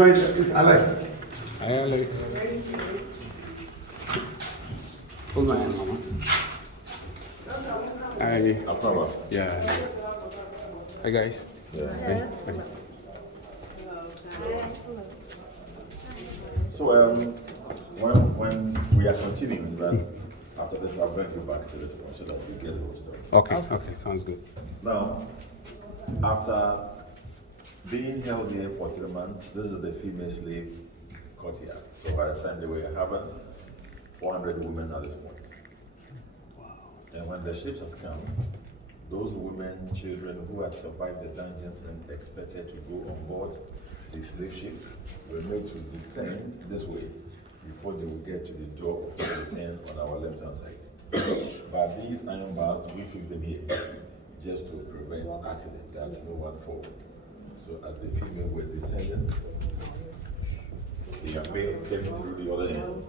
Join, it's Alex. Hi, Alex. Hold my hand, Mama. Hi. Yeah. Hi, guys. Yeah. Hi. So when we are continuing, then after this I'll bring you back to this point so that you get the whole story. Okay, sounds good. Now, after being held here for 3 months, this is the female slave courtyard. So by the time they were having 400 women at this point. Wow. And when the ships have come, those women, children who had survived the dungeons and expected to go on board the slave ship were made to descend this way before they would get to the door of the 10 on our left-hand side. But these iron bars, we fixed them here just to prevent accident, that no one fall. So as the female were descending, the male came through the other end.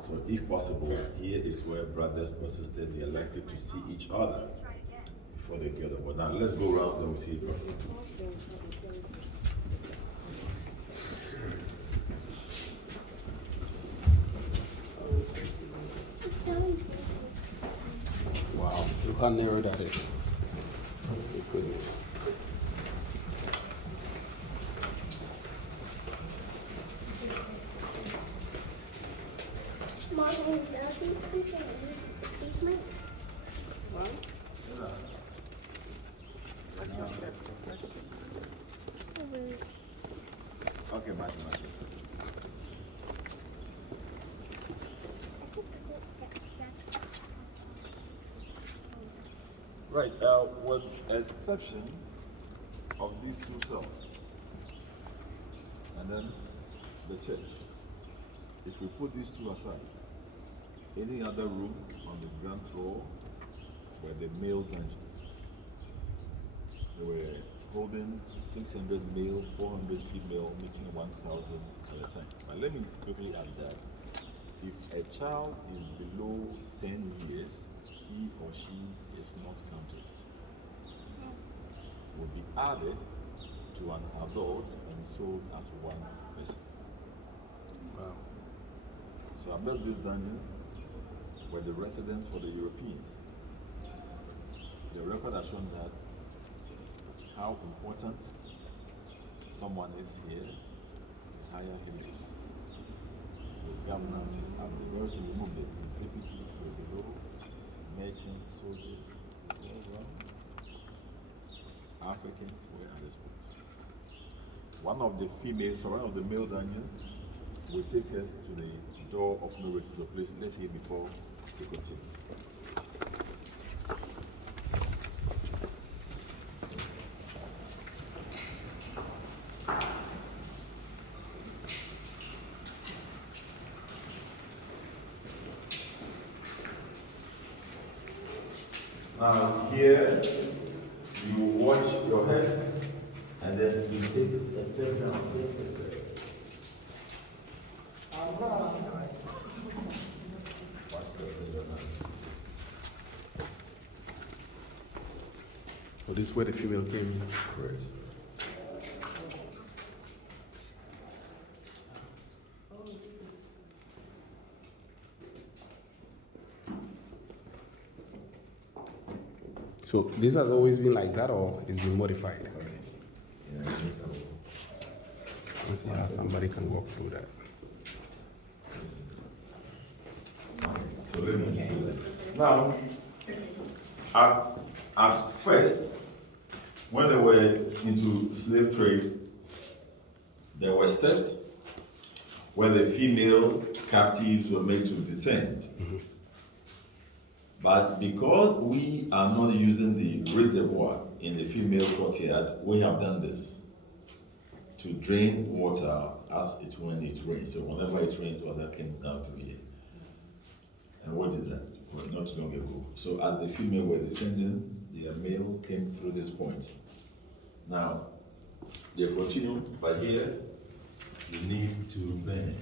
So if possible, here is where brothers or sisters, they are likely to see each other before they get over. Now let's go around and we'll see it properly. Wow, look how narrow that is. Oh, goodness. Okay, Matthew. Right, with exception of these two cells, and then the church, if we put these two aside, any other room on the ground floor were the male dungeons. They were holding 600 male, 400 female, making 1,000 at a time. Now let me quickly add that if a child is below 10 years, he or she is not counted. Will be added to an adult and sold as one person. Wow. So above these dungeons were the residence for the Europeans. The record has shown that how important someone is here, the higher he lives. So the governor and the girls removed it. His deputies were below, merchants, soldiers, Africans were at this point. One of the females, or one of the male dungeons, will take us to the door of no return. So please, let's see it before we continue. Now here, you watch your head, and then you take a step down, just a step. One step further down. So this is where the female came. Correct. So this has always been like that, or it's been modified? Okay. Yeah, Let's see how somebody can walk through that. so let me do that. Now, at first, when they were into slave trade, there were steps where the female captives were made to descend. But because we are not using the reservoir in the female courtyard, we have done this to drain water when it rains. So whenever it rains, water came down through here. And what did that? Well, not too long ago. So as the female were descending, the male came through this point. Now, they continue, but here, you need to bend.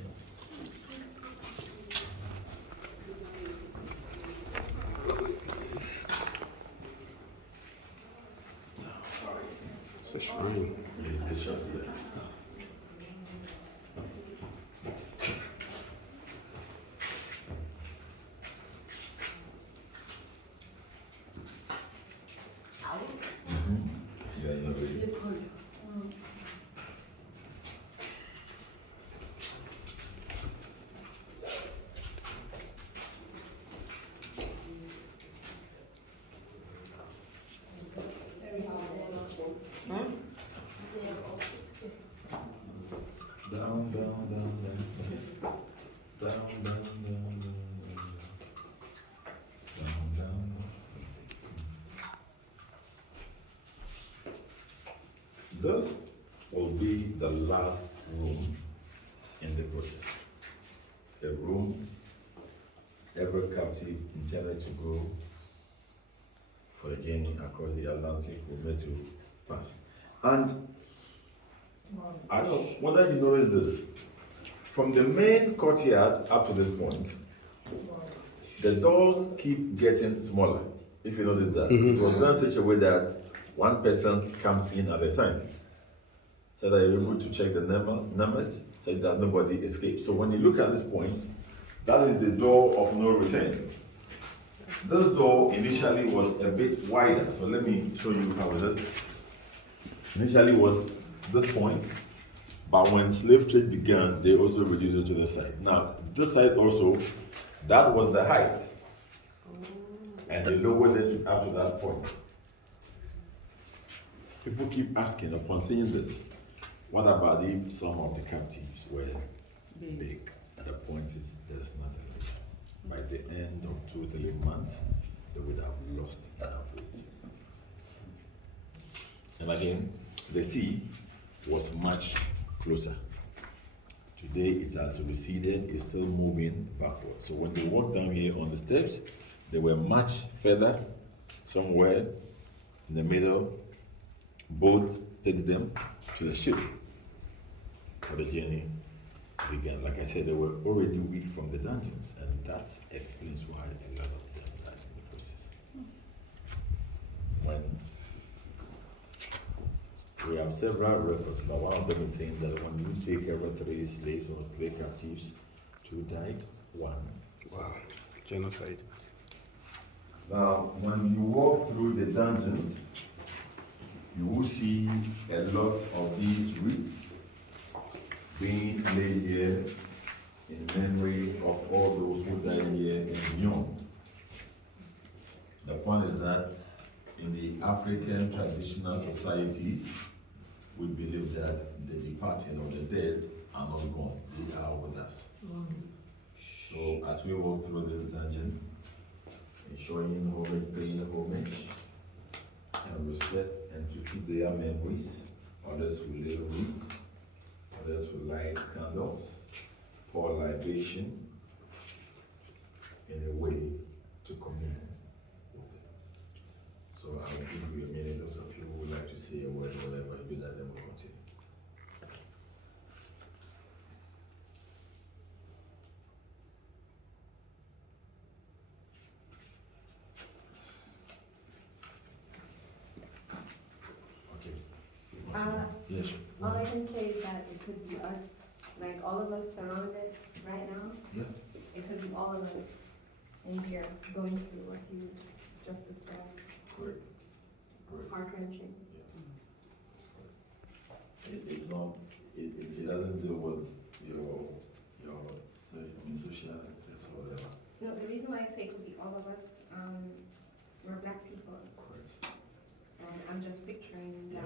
It's a shrine. This shop here. This will be the last room in the process. A room every captive intended to go for a journey across the Atlantic will need to pass. And I don't know whether you notice this. From the main courtyard up to this point, the doors keep getting smaller. If you notice that. It was done such a way that one person comes in at a time. So that you're able to check the numbers so that nobody escapes. So when you look at this point, that is the door of no return. This door initially was a bit wider. So let me show you how it is. Initially was this point, but when slave trade began, they also reduced it to the side. Now, this side also, that was the height. And they lowered it up to that point. People keep asking upon seeing this, what about if some of the captives were big? And the point is, there's nothing like that. By the end of 2 or 3 months, they would have lost enough weight. And again, the sea was much closer. Today it has receded, it's still moving backward. So when they walked down here on the steps, they were much further, somewhere in the middle. Boat takes them to the ship for the journey began. Like I said, they were already weak from the dungeons, and that explains why a lot of them died in the process. When we have several records, but one of them is saying that when you take every 3 slaves or 3 captives, 2 died, 1 Wow, genocide. Now, when you walk through the dungeons, you will see a lot of these wreaths being laid here in memory of all those who died here and beyond. The point is that in the African traditional societies, we believe that the departed or the dead are not gone, they are with us. So as we walk through this dungeon, showing homage, paying homage and respect, and to keep their memories. Others will lay wreaths, others will light candles, pour libation in a way to commune with them. So I will give you a minute. Those of you who would like to say a word, whatever you do that, then we'll continue. Yes. All I can say is that it could be us, like all of us surrounded right now. Yeah. It could be all of us in here going through what you just described. Great. It's heart-wrenching. It's not. It doesn't deal with your social status or whatever. No, the reason why I say it could be all of us, we're Black people. Correct. And I'm just picturing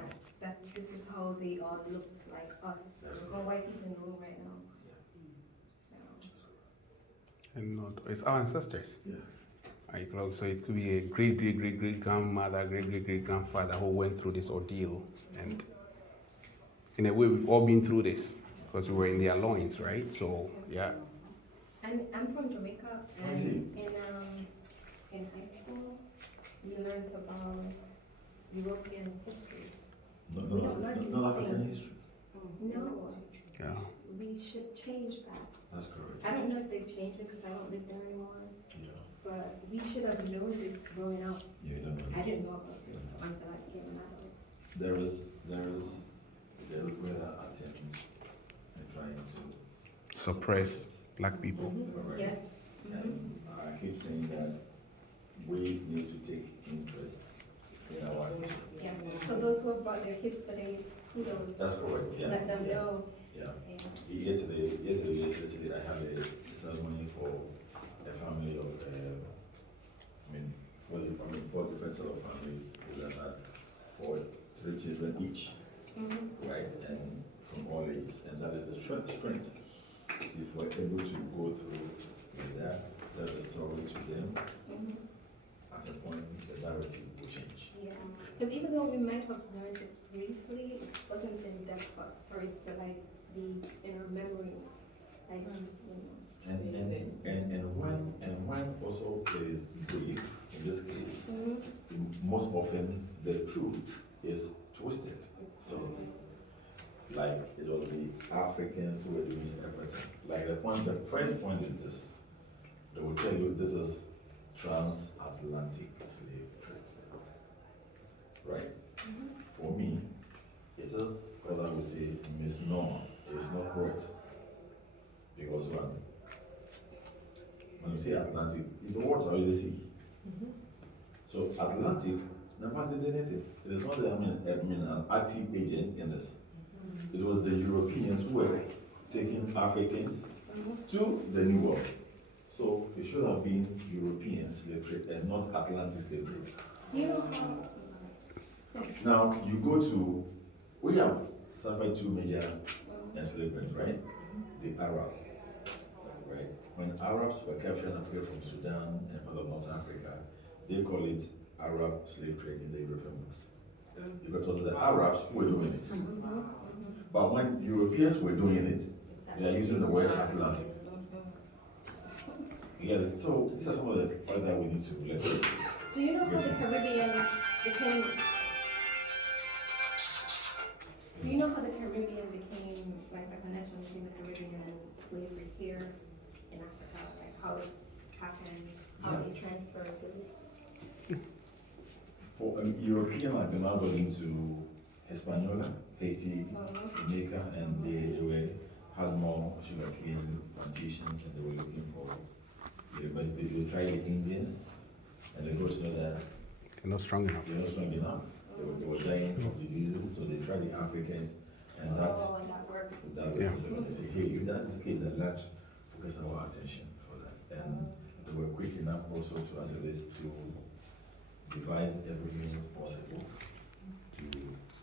that this is how they all looked like us. There's no white people in the room right now. So. And not, it's our ancestors. Yeah. So it could be a great grandmother, great grandfather who went through this ordeal. And in a way, we've all been through this because we were in their loins, right? So, yeah. And I'm from Jamaica, and in high school, we learned about European history. No African history. No. Yeah. We should change that. That's correct. I don't know if they've changed it because I don't live there anymore. Yeah. But we should have known this growing up. You don't know. I didn't know about this until I became an adult. There is greater attempts in trying to Suppress Black people. Correct. Yes. And I keep saying that we need to take interest in our history. Yes. So those who have brought their kids today, kudos. That's correct. Yeah. Let them know. Yeah. Yeah. Yesterday, I had a ceremony for a family of, four different sort of families that had 3 children each, right? And from all ages, and that is the strength. If we're able to go through with that, tell the story to them, at a point the narrative will change. Yeah. Because even though we might have learned it briefly. It wasn't in depth, but for it to like be in our memory, like And when also it is brief, in this case, Mhm. most often the truth is twisted. So, like it was the Africans who were doing everything. Like the first point is this. They will tell you this is transatlantic slave trade. Right? For me, it is, as I would say, misnomer. It's not correct. Because when you say Atlantic, it's the waters of the sea. So Atlantic never did anything. It is not that an active agent in this. It was the Europeans who were taking Africans to the New World. So it should have been European slave trade and not Atlantic slave trade. Do you know how? Now you go to, we have suffered two major enslavements, right? The Arab, right? When Arabs were capturing Africa from Sudan and part of North Africa, they call it Arab slave trade in the European books. Because it was the Arabs who were doing it. But when Europeans were doing it, they are using the word Atlantic. Yeah, so these are some of the facts that we need to let go. Do you know how the Caribbean became? Do you know how the Caribbean became like the connection between the Caribbean and slavery here in Africa? Like how it happened, how they transfer slaves? For European, like they now got into Hispaniola, Haiti, Jamaica, and they had more sugarcane plantations, and they were looking for. They tried the Indians, and they got to know that They're not strong enough. they're not strong enough. They were dying of diseases, so they tried the Africans, and And that worked. Yeah. they say, hey, if that's the case, then let's focus our attention for that. And they were quick enough also to, as it is, to devise every means possible to